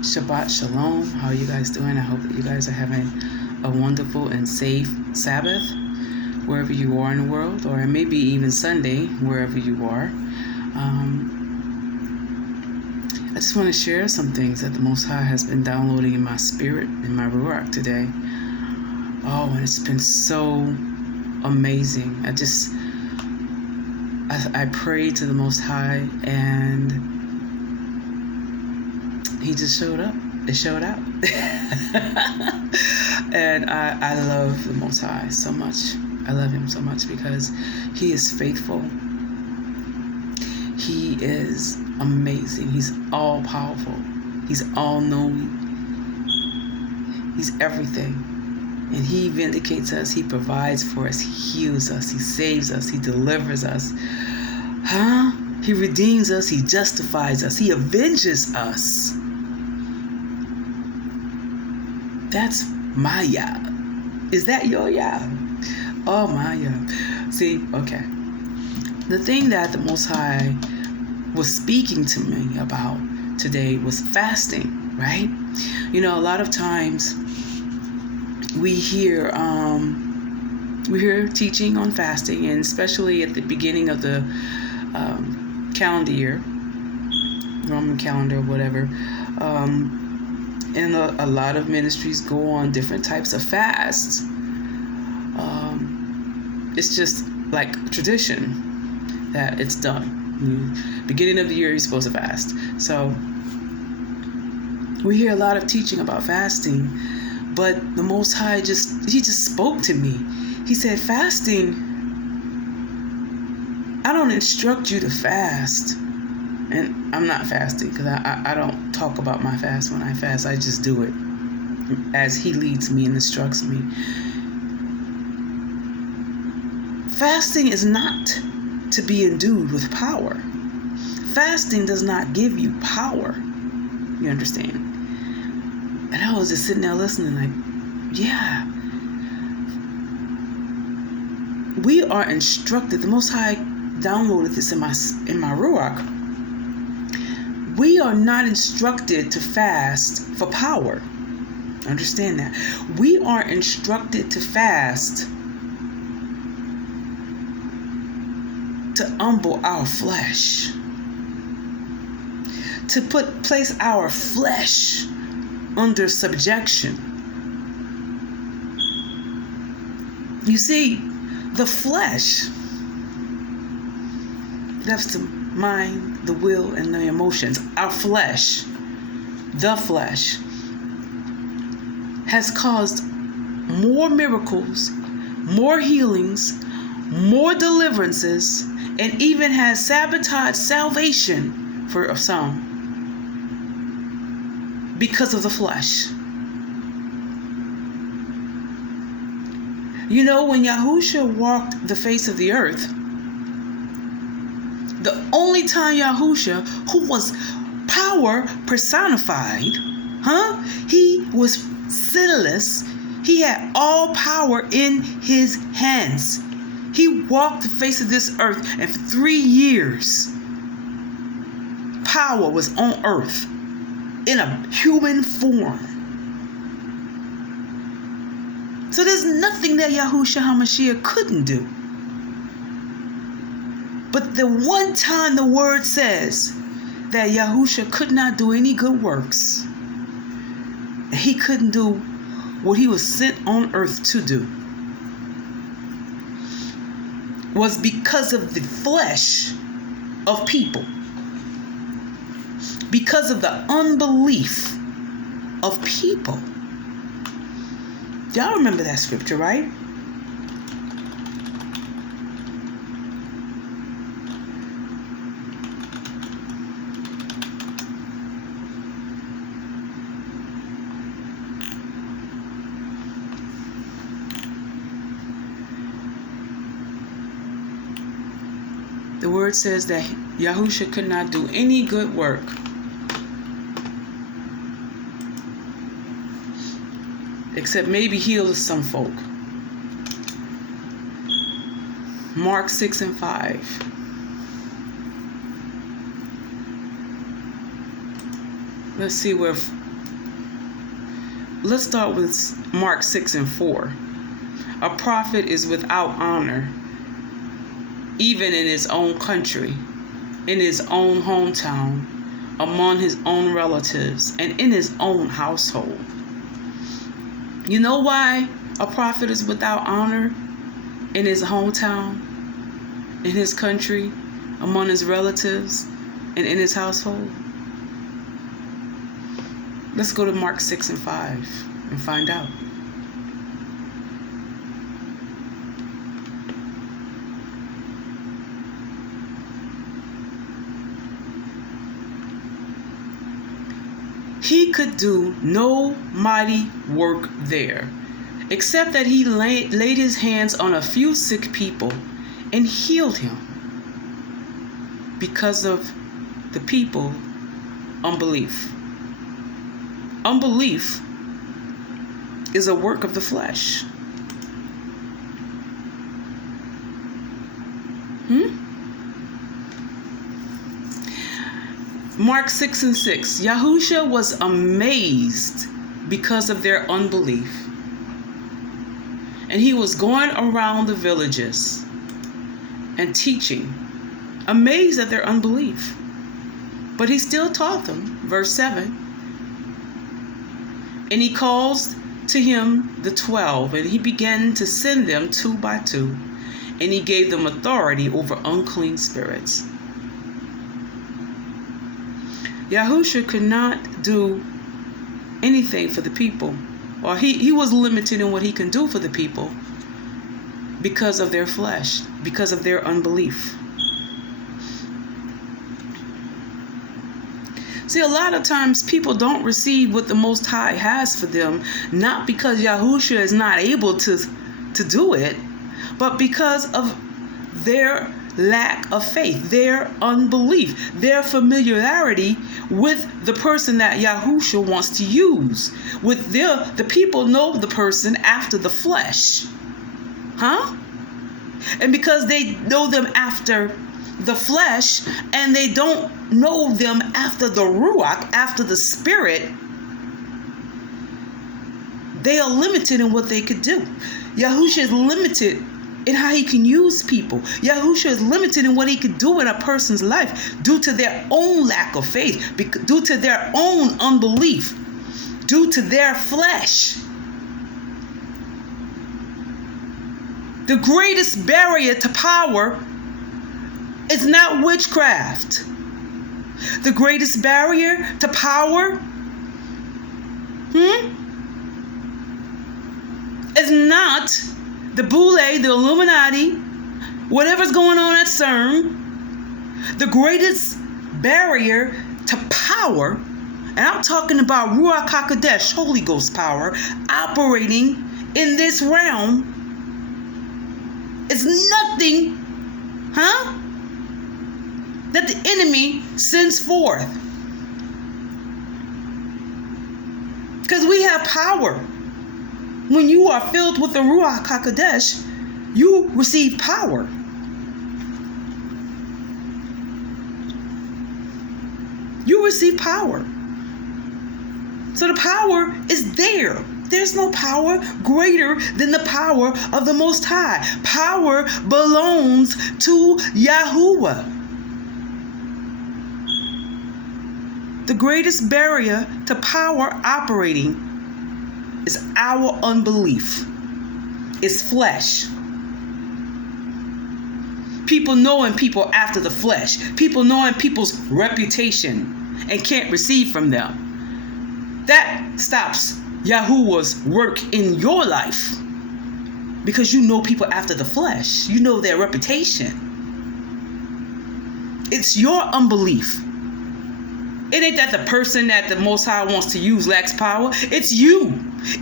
Shabbat Shalom. How are you guys doing? I hope that you guys are having a wonderful and safe Sabbath wherever you are in the world, or maybe even Sunday wherever you are. I just want to share some things that the Most High has been downloading in my spirit, in my Ruach today. Oh, and it's been so amazing. I prayed to the Most High, and He just showed up. It showed out. And I love the Most High so much. I love Him so much because He is faithful. He is amazing. He's all powerful. He's all knowing. He's everything. And He vindicates us. He provides for us. He heals us. He saves us. He delivers us. He redeems us. He justifies us. He avenges us. That's my Yah. Is that your Yah? Oh, my Yah. See, okay. The thing that the Most High was speaking to me about today was fasting, right? You know, a lot of times we hear teaching on fasting, and especially at the beginning of the calendar year, Roman calendar, whatever. And a lot of ministries go on different types of fasts. It's just like tradition that it's done. Beginning of the year, you're supposed to fast. So we hear a lot of teaching about fasting, but the Most High He just spoke to me. He said, fasting, I don't instruct you to fast. And I'm not fasting because I don't talk about my fast when I fast. I just do it as He leads me and instructs me. Fasting is not to be endued with power. Fasting does not give you power. You understand? And I was just sitting there listening like, yeah. We are instructed. The Most High downloaded this in my Ruach. We are not instructed to fast for power. Understand that. We are instructed to fast to humble our flesh. To place our flesh under subjection. You see, the flesh, that's the mind, the will, and the emotions. Our flesh, the flesh, has caused more miracles, more healings, more deliverances, and even has sabotaged salvation for some because of the flesh. You know, when Yahusha walked the face of the earth, the only time Yahusha, who was power personified, he was sinless. He had all power in His hands. He walked the face of this earth, and for 3 years, power was on earth in a human form. So there's nothing that Yahushua HaMashiach couldn't do. But the one time the word says that Yahushua could not do any good works, He couldn't do what He was sent on earth to do, was because of the flesh of people, because of the unbelief of people. Y'all remember that scripture, right? The word says that Yahusha could not do any good work except maybe heal some folk. Mark 6 and 5. Let's see where let's start with Mark 6:4. A prophet is without honor, even in his own country, in his own hometown, among his own relatives, and in his own household. You know why a prophet is without honor? In his hometown, in his country, among his relatives, and in his household? Let's go to Mark 6:5 and find out. He could do no mighty work there, except that he laid his hands on a few sick people and healed him because of the people unbelief. Unbelief is a work of the flesh. Mark 6:6. Yahusha was amazed because of their unbelief. And he was going around the villages and teaching, amazed at their unbelief. But he still taught them. Verse 7. And he calls to him the 12, and he began to send them 2 by 2, and he gave them authority over unclean spirits. Yahusha could not do anything for the people, or he was limited in what he can do for the people because of their flesh, because of their unbelief. See, a lot of times people don't receive what the Most High has for them, not because Yahusha is not able to do it, but because of their lack of faith, their unbelief, their familiarity with the person that Yahusha wants to use. With the people know the person after the flesh. And because they know them after the flesh and they don't know them after the Ruach, after the spirit, they are limited in what they could do. Yahusha is limited in how he can use people. Yahusha is limited in what he could do in a person's life due to their own lack of faith, due to their own unbelief, due to their flesh. The greatest barrier to power is not witchcraft. The greatest barrier to power is not the Boule, the Illuminati, whatever's going on at CERN. The greatest barrier to power, and I'm talking about Ruach HaKodesh, Holy Ghost power, operating in this realm, is nothing, that the enemy sends forth. Because we have power. When you are filled with the Ruach HaKodesh, you receive power. You receive power. So the power is there. There's no power greater than the power of the Most High. Power belongs to Yahuwah. The greatest barrier to power operating is our unbelief. It's flesh. People knowing people after the flesh. People knowing people's reputation and can't receive from them. That stops Yahuwah's work in your life. Because you know people after the flesh. You know their reputation. It's your unbelief. It ain't that the person that the Most High wants to use lacks power. It's you.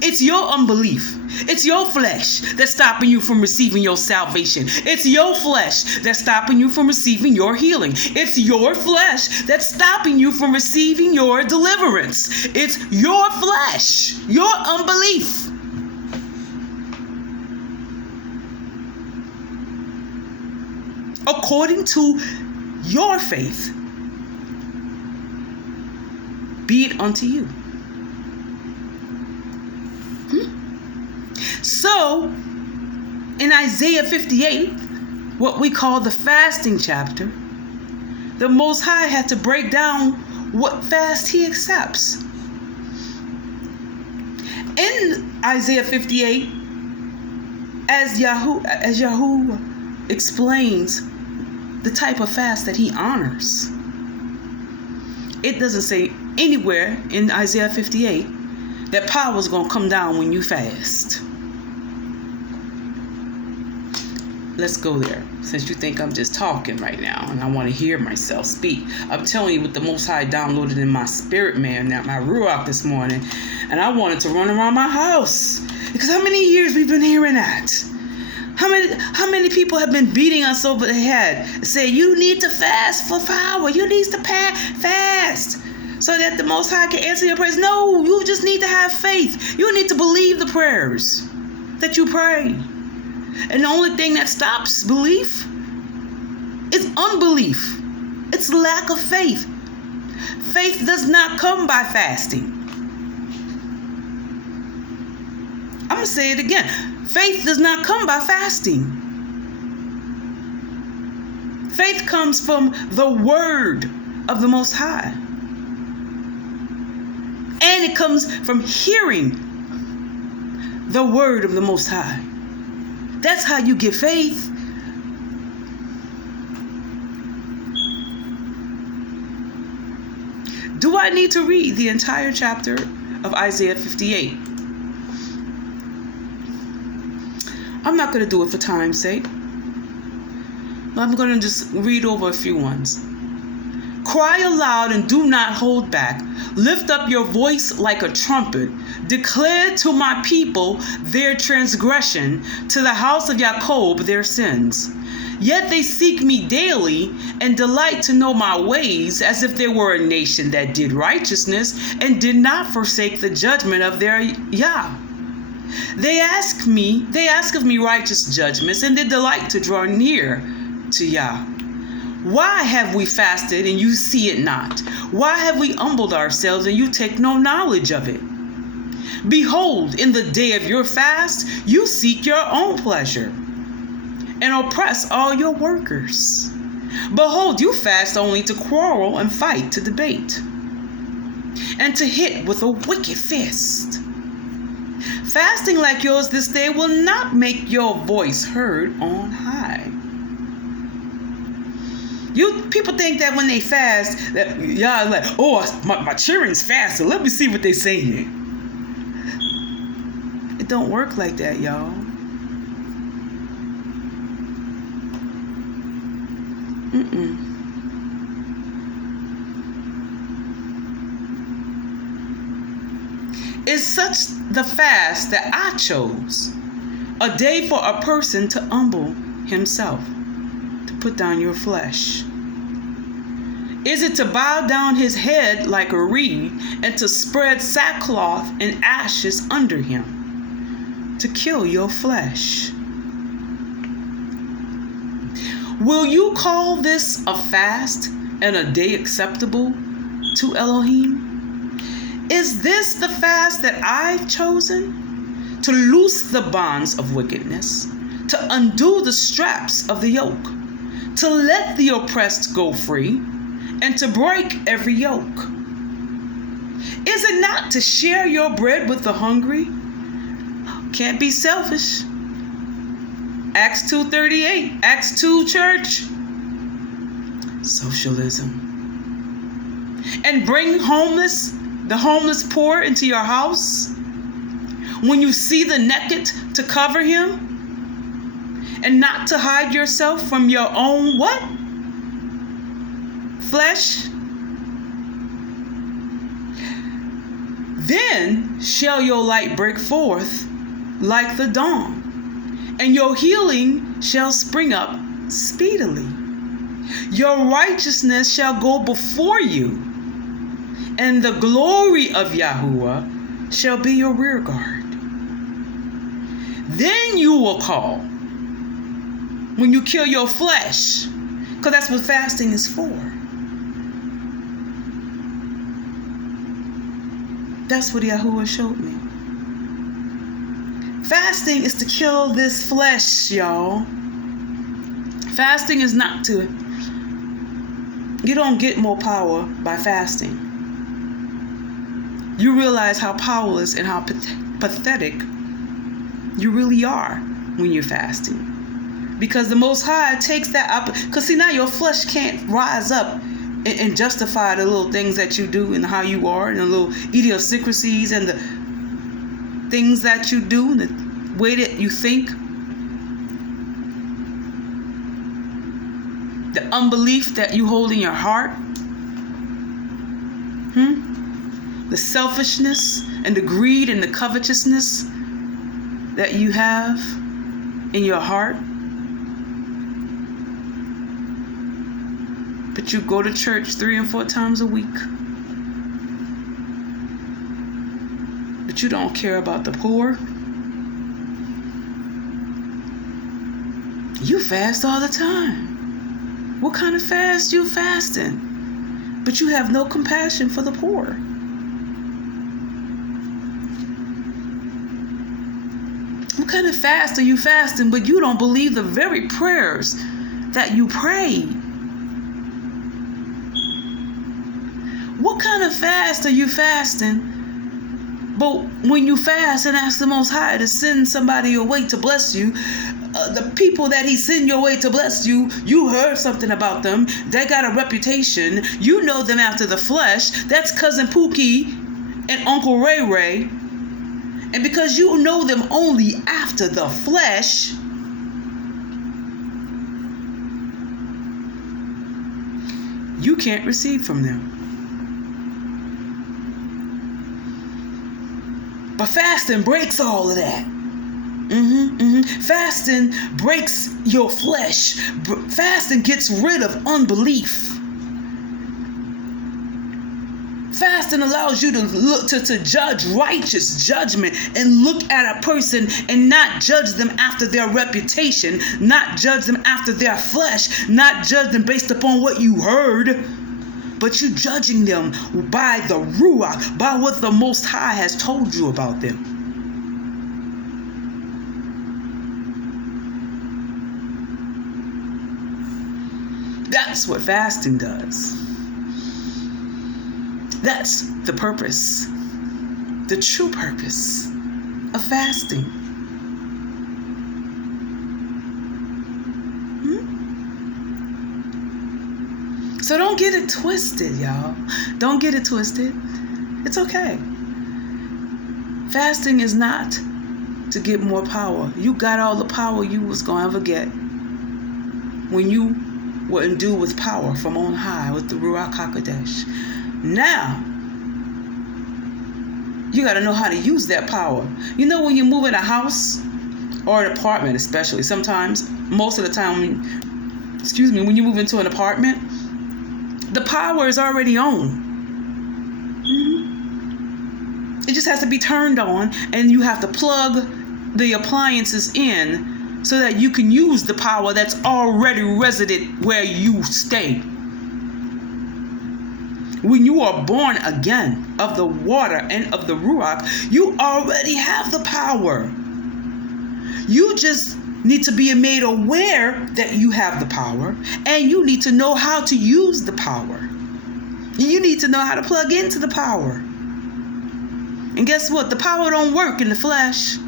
It's your unbelief. It's your flesh that's stopping you from receiving your salvation. It's your flesh that's stopping you from receiving your healing. It's your flesh that's stopping you from receiving your deliverance. It's your flesh, your unbelief. According to your faith, be it unto you. So, in Isaiah 58, what we call the fasting chapter, the Most High had to break down what fast he accepts. In Isaiah 58, as Yahuwah explains the type of fast that he honors, it doesn't say anywhere in Isaiah 58 that power is going to come down when you fast. Let's go there, since you think I'm just talking right now and I want to hear myself speak. I'm telling you what the Most High downloaded in my spirit, man, now my Ruach this morning, and I wanted to run around my house. Because how many years we've been hearing that? How many people have been beating us over the head, say you need to fast for power, you need to fast so that the Most High can answer your prayers. No, you just need to have faith. You need to believe the prayers that you pray. And the only thing that stops belief is unbelief. It's lack of faith. Faith does not come by fasting. I'm going to say it again. Faith does not come by fasting. Faith comes from the word of the Most High. And it comes from hearing the word of the Most High. That's how you get faith. Do I need to read the entire chapter of Isaiah 58? I'm not going to do it for time's sake. I'm going to just read over a few ones. Cry aloud and do not hold back. Lift up your voice like a trumpet. Declare to my people their transgression, to the house of Jacob their sins. Yet they seek me daily and delight to know my ways, as if they were a nation that did righteousness and did not forsake the judgment of their Yah. They ask of me righteous judgments, and they delight to draw near to Yah. Why have we fasted and you see it not? Why have we humbled ourselves and you take no knowledge of it? Behold, in the day of your fast, you seek your own pleasure and oppress all your workers. Behold, you fast only to quarrel and fight, to debate, and to hit with a wicked fist. Fasting like yours this day will not make your voice heard on high. People think that when they fast, that y'all like, oh, my children's fasting. Let me see what they saying. It don't work like that, y'all. It's such the fast that I chose, a day for a person to humble himself, to put down your flesh. Is it to bow down his head like a reed and to spread sackcloth and ashes under him, to kill your flesh? Will you call this a fast and a day acceptable to Elohim? Is this the fast that I've chosen? To loose the bonds of wickedness, to undo the straps of the yoke, to let the oppressed go free, and to break every yoke? Is it not to share your bread with the hungry? Can't be selfish. Acts 2:38, Acts 2 church. Socialism. And bring the homeless poor into your house. When you see the naked, to cover him, and not to hide yourself from your own what? Flesh. Then shall your light break forth like the dawn, and your healing shall spring up speedily. Your righteousness shall go before you, and the glory of Yahuwah shall be your rear guard. Then you will call when you kill your flesh, because that's what fasting is for. That's what Yahuwah showed me. Fasting is to kill this flesh, y'all. Fasting is not to... You don't get more power by fasting. You realize how powerless and how pathetic you really are when you're fasting. Because the Most High takes that up. Because see, now your flesh can't rise up and justify the little things that you do and how you are and the little idiosyncrasies and the things that you do and the way that you think. The unbelief that you hold in your heart. The selfishness and the greed and the covetousness that you have in your heart. But you go to church 3 and 4 times a week. But you don't care about the poor. You fast all the time. What kind of fast you fasting? But you have no compassion for the poor. What kind of fast are you fasting, but you don't believe the very prayers that you pray? What kind of fast are you fasting? But when you fast and ask the Most High to send somebody your way to bless you, the people that he send your way to bless you, you heard something about them. They got a reputation. You know them after the flesh. That's Cousin Pookie and Uncle Ray Ray. And because you know them only after the flesh, you can't receive from them. But fasting breaks all of that. Fasting breaks your flesh. Fasting gets rid of unbelief. Fasting allows you to look to judge righteous judgment and look at a person and not judge them after their reputation, not judge them after their flesh, not judge them based upon what you heard. But you judging them by the Ruach, by what the Most High has told you about them. That's what fasting does. That's the purpose, the true purpose of fasting. So don't get it twisted, y'all. Don't get it twisted. It's okay. Fasting is not to get more power. You got all the power you was going to ever get when you were endued with power from on high with the Ruach HaKodesh. Now, you got to know how to use that power. You know, when you move in a house or an apartment, especially, sometimes, most of the time, when you move into an apartment, the power is already on. It just has to be turned on, and you have to plug the appliances in so that you can use the power that's already resident where you stay. When you are born again of the water and of the Ruach, you already have the power. You just need to be made aware that you have the power, and you need to know how to use the power. You need to know how to plug into the power. And guess what? The power don't work in the flesh.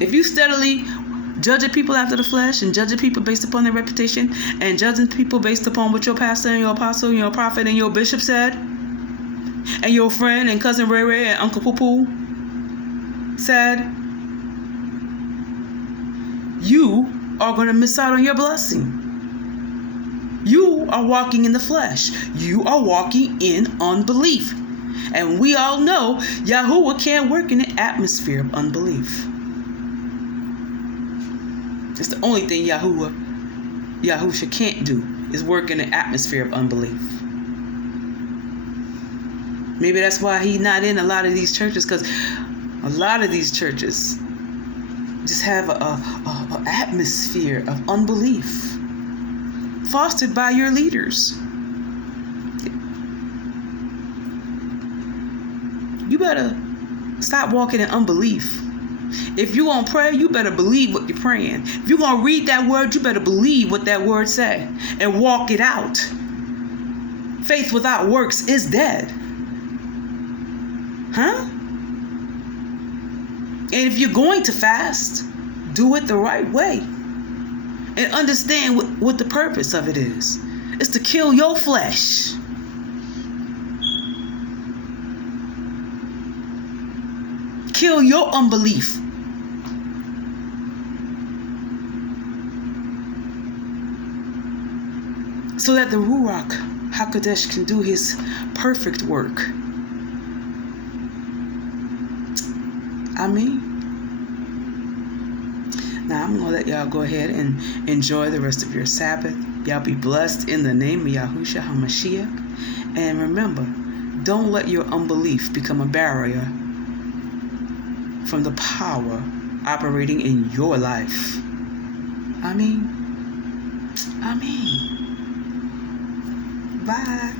If you steadily judging people after the flesh and judging people based upon their reputation and judging people based upon what your pastor and your apostle and your prophet and your bishop said and your friend and cousin Ray Ray and Uncle Poo Poo said, you are going to miss out on your blessing. You are walking in the flesh. You are walking in unbelief. And we all know Yahuwah can't work in an atmosphere of unbelief. It's the only thing Yahusha can't do is work in an atmosphere of unbelief. Maybe that's why he's not in a lot of these churches, because a lot of these churches just have a atmosphere of unbelief fostered by your leaders. You better stop walking in unbelief. If you're going to pray, you better believe what you're praying. If you're going to read that word, you better believe what that word say and walk it out. Faith without works is dead. Huh? And if you're going to fast, do it the right way. And understand what the purpose of it is. It's to kill your flesh. Kill your unbelief. So that the Ruach HaKodesh can do his perfect work. Amen. Now I'm going to let y'all go ahead and enjoy the rest of your Sabbath. Y'all be blessed in the name of Yahushua HaMashiach. And remember, don't let your unbelief become a barrier from the power operating in your life. Amen. Amen. Bye.